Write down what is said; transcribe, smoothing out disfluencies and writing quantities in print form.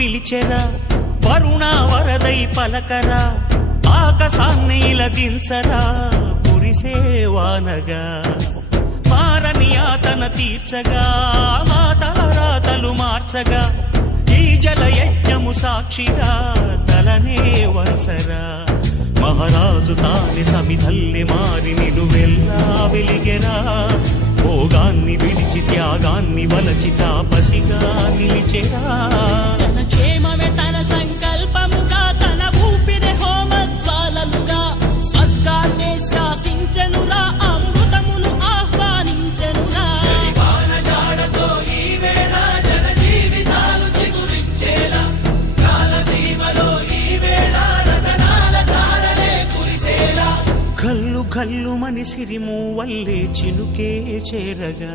పిలిచెరా వరుణ వరదై పలకరా ఆకాశాన్ని ఇలదించరా కురిసేవానగా మారని ఆతన తీర్చగా మాతల రాతలు మార్చగా ఈ జలయజ్ఞము సాక్షిగా తలనే వంచరా మహారాజు తాని సమిధల్లి మారి నిలువెల్లా వెలిగెరా భోగాన్ని విడిచి త్యాగాన్ని వలచి తాపసిగా నిలిచెరా జనక్షేమమే తన సంకల్పముగా తన ఊపిరి హోమజ్వాలలుగా స్వర్గాన్నే శాసించెనురా అమృతమును ఆహ్వానించెనురా జాడతో ఈ వేళ జన జీవితాలు చిగురించేలా కాలసీమలో ఈ వేళ రతనాల ధారలే కురిసేలా కల్లు కల్లు మని సిరిము వల్లే చినుకే చేరగా